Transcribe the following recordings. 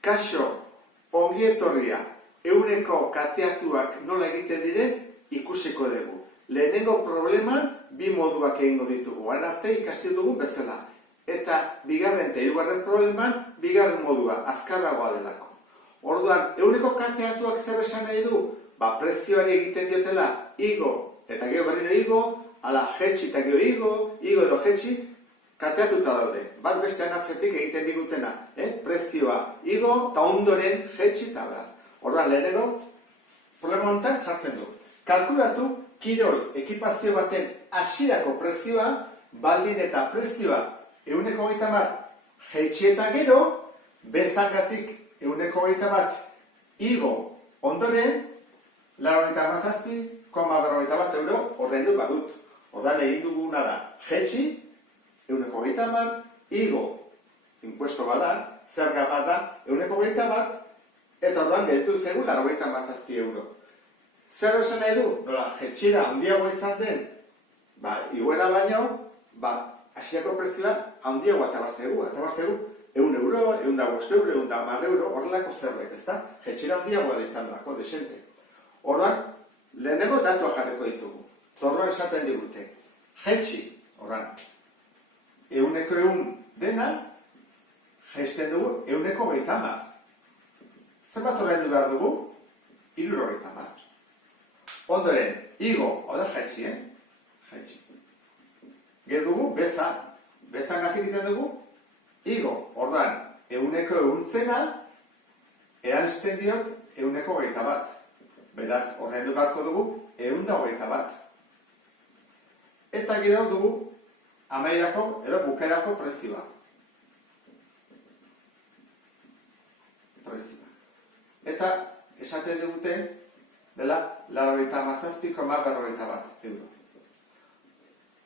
Kaso, ongietorria, euneko kateatuak nola egiten diren ikusiko dugu. Lehenengo probleman bi moduak egingo ditugu, hain arte ikasi dugun bezala. Eta bigarren eta hirugarren probleman bigarren modua, azkarragoa delako. Orduan, euneko kateatuak zer esan nahi du? Prezioari egiten diotela igo eta gero berriro igo, ala jetxi eta gero igo edo jetxi, kateatuta daude. Bat bestean atzetik egiten digutena, prezioa igo eta ondoren jetxi eta behar. Orduan, lehenengo, problema honetan jartzen du. Kalkulatu, kirol ekipazio baten hasierako prezioa, baldin eta prezioa euneko 30 jetxi eta gero, bezangatik euneko 30 igo ondoren, 97,41 euro ordaindu badut. Ordan egin duguna da, jetxi, euneko 30, igo, impuesto bada, zerga bada, euneko 30, eta ordan gelditu zegu 97 euro. Zer esan nahi du? Nola, jetxira handiago izan den, igoera baino, hasiako prezioa handiago atabazegu, 100 euro, 105 euro, 110 euro, horrelako zerbait, ezta? Jetxira handiagoa da izan dako, desente. Orduan, lehenengo datua jarriko ditugu. Orduan esaten digute, jetxi, orduan, euneko dena, jaisten dugu euneko 30. Zenbat ordaindu behar dugu? 70. Ondoren, igo, hori jetxi, jetxi. Gero dugu, bezangatik egiten dugu, igo. Orduan, euneko zena, eransten diot euneko 21. Beraz, ordaindu beharko dugu, 121. Eta gero dugu, amaierako edo bukaerako prezioa. Eta esaten digute dela 97,41 euro.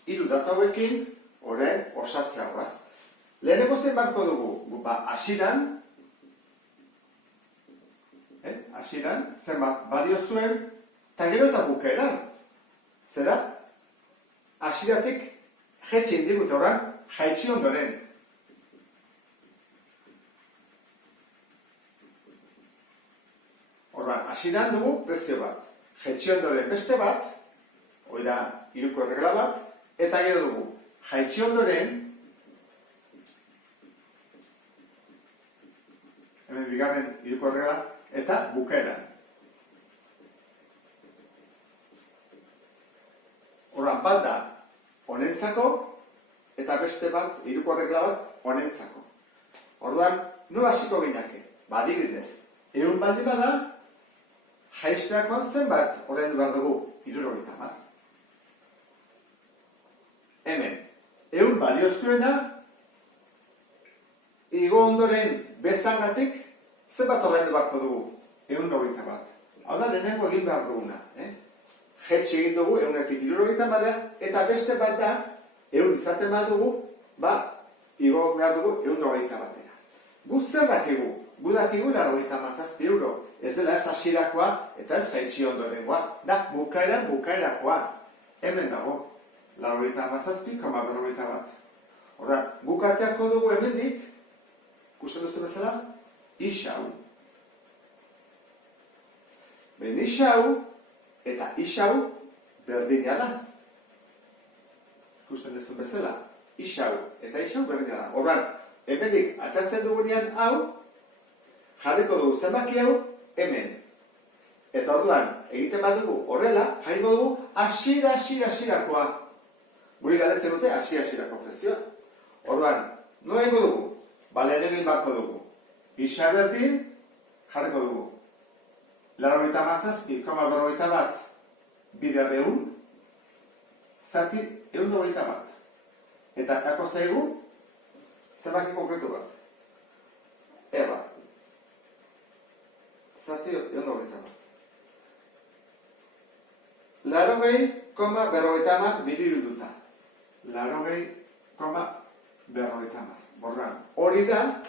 Hiru data hauekin, orain osatzea goaz. Lehenengo zen beharko dugu, hasieran, zenbat balio zuen, eta gero ez da bukaeran. Zera, hasieratik jetxi indigute horran, jaitsi ondoren. Horran, hasieran dugu prezio bat. Jaitsi ondoren beste bat, hori da, hiruko erregla bat, eta gero dugu, jaitsi ondoren, hemen bigarren hiruko erregla, eta bukaeran. Horran, bat da, honentzako, eta beste bat, hiruko erregla bat, honentzako. Orduan, nola hasiko ginake? Adibidez, ehun baldin bada, jaisterakoan zenbat ordaindu behar dugu? 70. Hemen, ehun balio zuena, igo ondoren bezangatik, zenbat ordaindu beharko dugu? 121. Hau da, lehenengo egin behar duguna. Jetxi egin dugu, 170, eta beste bat da, 100 izaten behar dugu, igo behar dugu 121. Gu zer dakigu? Gu dakigu 97 euro. Ez dela ez hasirakoa eta ez jaitsi ondorengoa. Da, bukaerakoa. Hemen dago, 97,41. Horra, bukateako dugu hemendik, ikusten duzu bezala, isau. Ben isau eta isau berdina da. Ikusten duzu bezala, isau eta isau berdina da. Horra, hemendik atatzen dugunean hau, jarriko dugu zenbaki hau, hemen. Eta orduan, egiten badugu horrela, jaingo dugu hasierakoa. Guri galetzen dute hasierako prezioa. Orduan, nola egingo dugu? Lehen egin bako dugu. Isa berdin, jarriko dugu. 97,41 bider 100, zati 121. Eta tako zaigu, zenbaki konkretu bat. Eba. Zati 121. 80,50 miliruduta. 80,50. Borran, hori da,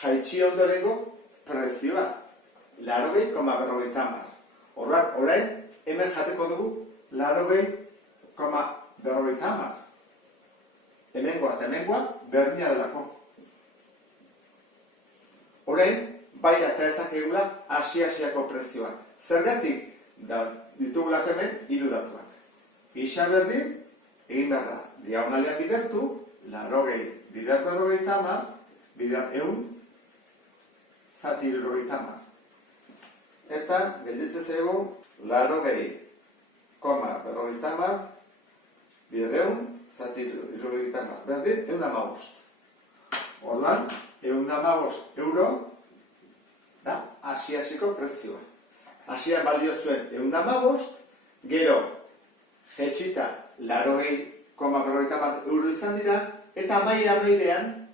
jaitsi ondorengo prezioa. 80,50. Orain, hemen jateko dugu 80,50. Hemengoa eta hemengoa berdina delako. Orain, bai eta ezakegula hasi-hasiako prezioa. Zergatik da ditugulak hemen hiru datuak. Isa berdin, egin behar da, diagonalean bidertu, 80 bider 50, bider 100, zati 70. Eta, gelditzen zaigu, 80, 50, bider 100, zati 70. Berdin, 115. Orduan, 115 euro, da, hasi-hasiko prezioa. Hasian balio zuen 115, gero, jetxita 80,50 euro izan dira, eta amairean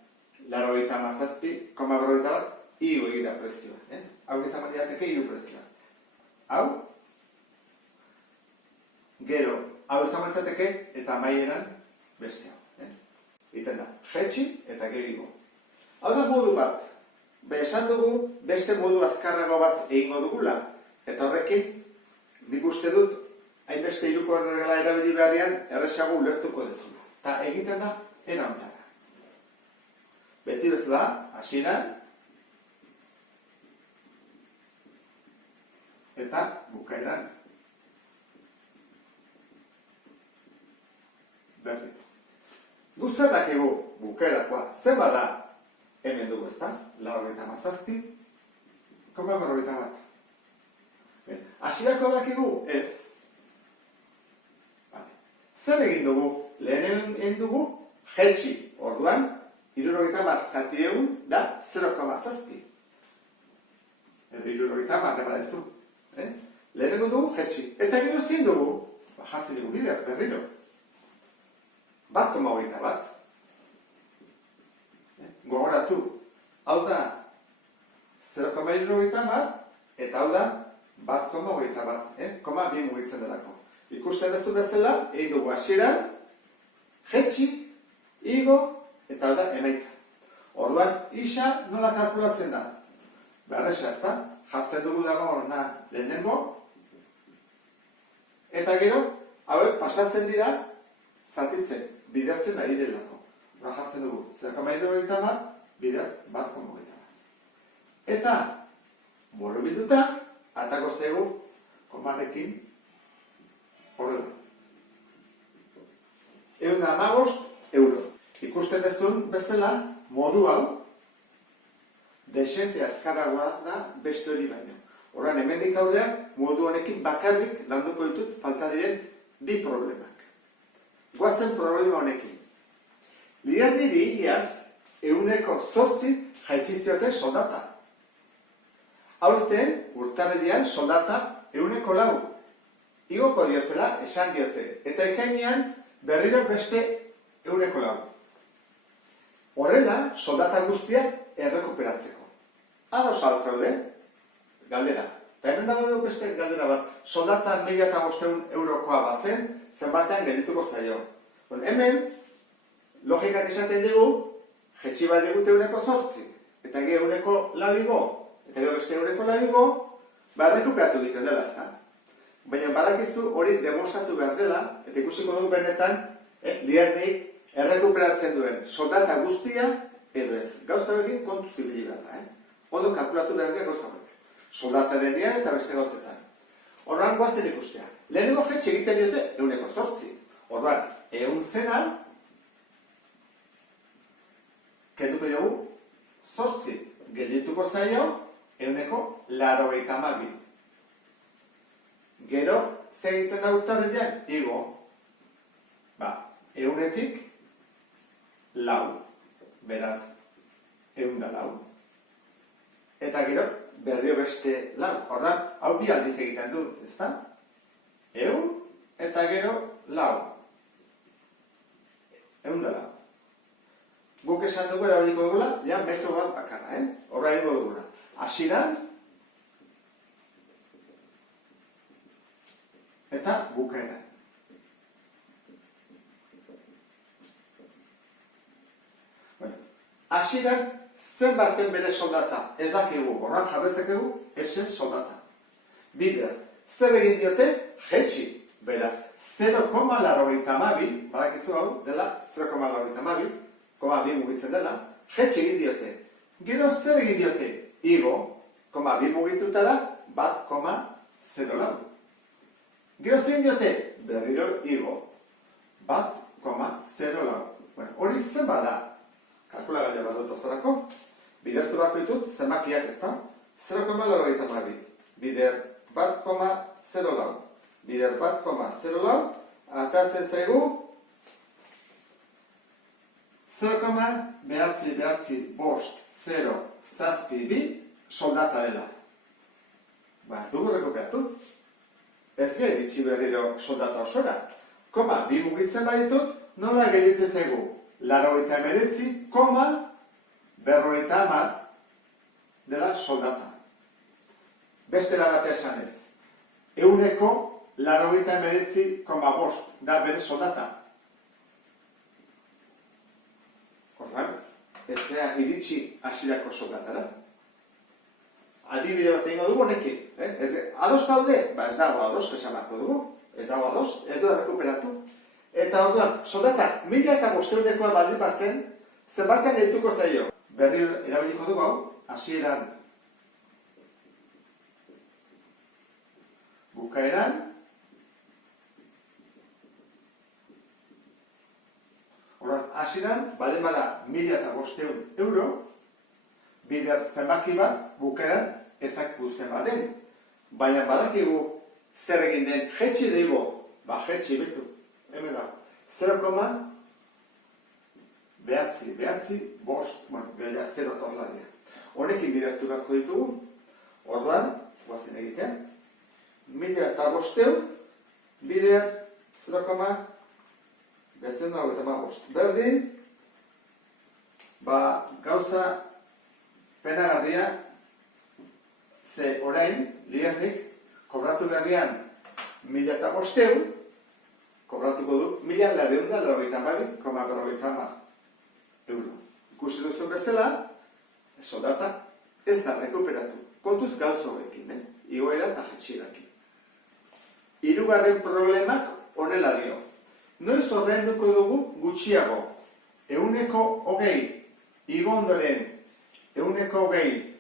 87,51 igo egira prezioa. Hau izan baliateke hiru prezioa. Hau, gero, hau izan baliateke eta amaieran beste hau. Iten da, jetxi eta gero igo. Hau da modu bat, esan dugu beste modu azkarrago bat egingo dugula, eta horrekin nik uste dut hainbeste hiruko erregela erabili beharrean erresago ulertuko dezu. Eta egiten da, erantara. Beti bezala, hasieran eta bukaeran. Berri. Guzatak egu bukaerakoa, zeba da hemen dugu ezta? 87, 51. Hasierako dakigu ez. Zer egin dugu? Lehenen dugu jetxi. Orduan, 70 zati egun da 0,7. Edo 70 nema dezu. Lehenen dugu jetxi. Eta gero zein dugu? Jartzen dugu bideak berriro. 1,21. Gogoratu. Hau da 0,70 eta hau da 1,21. Koma bi mugitzen delako. Ikusten duzu bezala, egin dugu hasieran, jetxi, igo, eta da emaitza. Orduan, isa nola kalkulatzen da? Berresa, ezta? Jartzen dugu dago lehenengo, eta gero, hauek pasatzen dira, zatitzen, bidertzen ari delako. Hora jartzen dugu, 0,70, bider 1,21. Eta, borobilduta, atako zegu, komarekin, horrela. 115 euro. Ikusten bezun bezala, modu hau, desente azkarragoa da beste hori baino. Horran, hemendik aurrean, modu honekin bakarrik landuko ditut falta diren bi problemak. Goazen problema honekin. Liarri iaz, 108 jaitsiziote soldata. Aurten, urtarrilean soldata 104. Igoko diotela, esan diote. Eta ekainean, berriro beste 104. Horrela, soldata guztia errekuperatzeko. Ados alzaude, galdera. Eta hemen dago dugu beste galdera bat. Soldata 1.500 eurokoa bazen, zenbatean geldituko zaio. Hemen, logikak esaten dugu, jetxi bat digute 108. Eta ge 104 igo, eta ge beste 104 igo, errekuperatu egiten dela, ezta? Baina badakizu hori demostratu behar dela, eta ikusiko dugu benetan, liarnik errekuperatzen duen soldata guztia, edo ez. Gauza egin kontu zibili behar da, Ondo kalkulatu behar dira gauza horiek. Soldata denean eta beste gauzetan. Orduan goazen ikustea. Lehenengo jetxe egiten diote 108. Orduan, 100 zena, kenduko dugu, 8. Geldituko zaio, 182. Gero, ze egiten da urtarrilean, igo, 100-tik 4, beraz, 104. Eta gero, berrio beste 4. Ordan, hau bi aldiz egiten dut, ezta? 100 eta gero 4. 104. Guk esan dugu erabiliko dugula, ja metro bat bakarra, Horra egingo dugula. Hasieran, eta bukaera. Hasieran, zenbat zen bere soldata? Ez dakigu, horran jarrezakegu, esen soldata. Bider, zer egin diote? Jetxi. Beraz, 0,82, badakizu hau, dela 0,82, 0,2 mugitzen dela, jetxi egin diote. Gero zer egin diote? Igo, koma bi mugitutara, 1,04. Gero zein diote, berriro igo, 1,04. Bueno, hori zenba da, kalkulagailu bat dut ortorako, bidertu bako ditut, zenbakiak ez da, 0,82. Bider 1,04. Bider 1,04, atatzen zaigu, 0,985,0 soldata dela. Ba, ez dugu rekuperatu. Ez geritsi berriro soldata osora. Koma, bi mugitzen baditut, nola geritzen zaigu? 89,50 dela soldata. Beste bat esan ez. 89,5 da bere soldata. Orduan, ez da iritsi hasierako soldatara. Adibide bat egingo dugu honekin. Ados daude? Ba ez dago ados, esan beharko dugu. Ez dago ados, ez du rekuperatu. Eta orduan, soldata 1500 baldin bazen, zenbatean geldituko zaio. Berri erabiliko dugu hau, hasieran bukaeran, hasieran, baldin bada 1500 euro, bider zenbaki bat bukaeran ezakigu zenbaten. Baina badakigu zer egin den jetxi deigo, ba jetxi bitu, hemen da, 0,5, bueno, beha 0 torladia. Honekin bidertu beharko ditugu, orduan, guazen egitea, 1500 bider 0,5 berdin, ba gauza penagarria, ze orain, lidernik, kobratu berrian 1500, kobratuko du 1.982,50 euro. Ikusi duzun bezala, soldata ez da rekuperatu. Kontuz gauz horrekin, igoera eta jetxirakin. Hirugarren problemak honela dio. Noiz ordainduko dugu gutxiago. 120 igo ondoren 120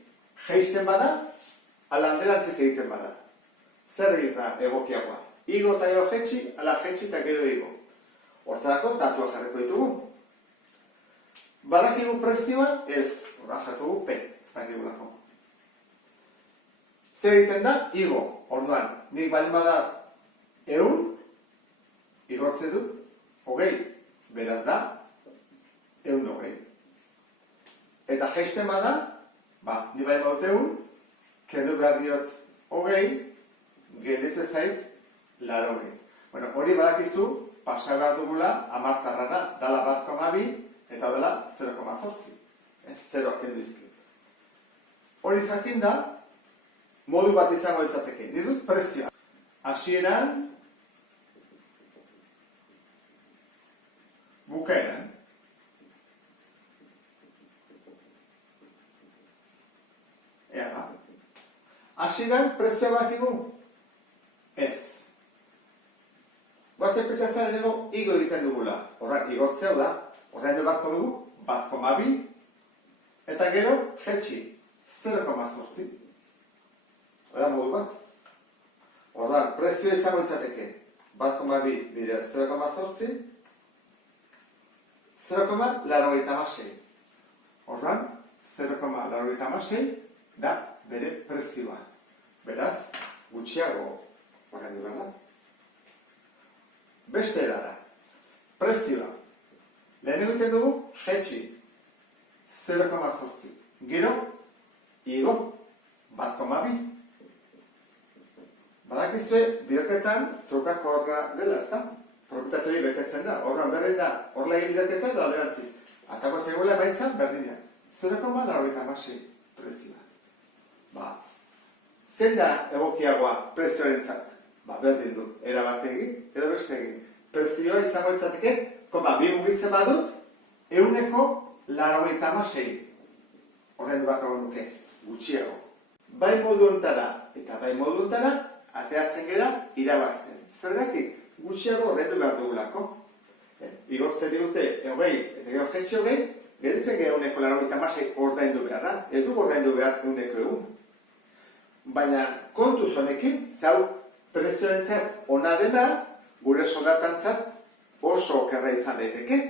jeisten bada, ala alderantziz egiten bada. Zer egin da egokiagoa? Igo eta gero jetxi, ala jetxi eta gero igo. Hortarako datua jarriko ditugu. Badakigu prezioa, ez, horra jarriko P, ez dakigulako. Zer egiten da? Igo. Orduan, nik baldin bada 100, igotze dut, 20, beraz da, 120. Eta jeisten bada, ni baldin badut 100, kendu behar diot 20, gelditzen zait, 80. Bueno, hori badakizu, pasa behar dugula, amartarrara, dala 1,2, eta dela 0,8. 0 kendu izkiot. Hori jakin da, modu bat izango izateke. Nidut prezioa. Hasieran, bukaeran. Ea ba. Hasieran, prezioa bakigu? Ez. Guazen pentsazaren edo, igo egiten dugula. Horrak, igotzea da, horrein du barko dugu, 1,2, eta gero, jetxi, 0,8. Oda modu bat. Orduan, prezioa izango izateke 1,2 bider 0,8, 0,86. Orduan, 0,86 da bere prezioa. Beraz, gutxiago ordaindu behar da. Beste erara, prezioa. Lehen egiten dugu, jetxi, 0,8. Gero, igo, 1,2. Badakizue, biderketan trukako horra dela, ez da? Propietatori betetzen da, horran berdin da, horla egin biderketa edo alderantziz. Atako zegoela baitzan, berdina. 0,86 prezioa. Zein da egokiagoa prezioaren zat? Berdin du, erabategi, edo beste egin. Prezioa izango izateke, bi mugitzen badut, 196. Horrein du bako nuke, gutxiago. Bai modu ontara eta bai modu ontara, ateratzen gera irabazten. Zergatik, gutxiago horrein du behar dugulako. Igortzen digute, 20 eta gero jetxi 20, geritzen gero 196 ordaindu behar da. Ez du ordaindu behar 101. baina kontuz honekin, zau prezioentzat ona dena, gure soldatantzat oso okerra izan daiteke.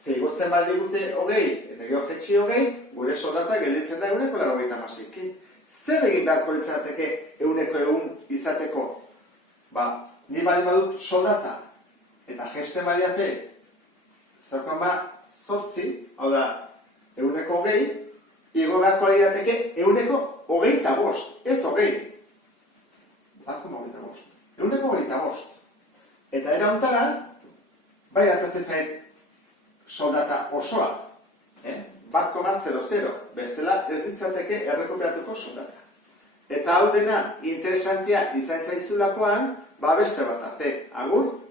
Ze igotzen badigute 20 eta gero jetxi 20, gure soldata gelditzen da 196ekin. Zer egin beharko litzateke 100 izateko? Ni bali badut soldata eta jesten baliate 0,8, hau da 120, igo beharko litzateke 125, ez 20. 125. 125. Eta era hontara, bai hartatzen zait soldata osoa, 1,00, bestela ez ditzateke errekuperatuko soldata. Eta hau dena interesantia izan zaizulakoan, beste bat arte. Agur!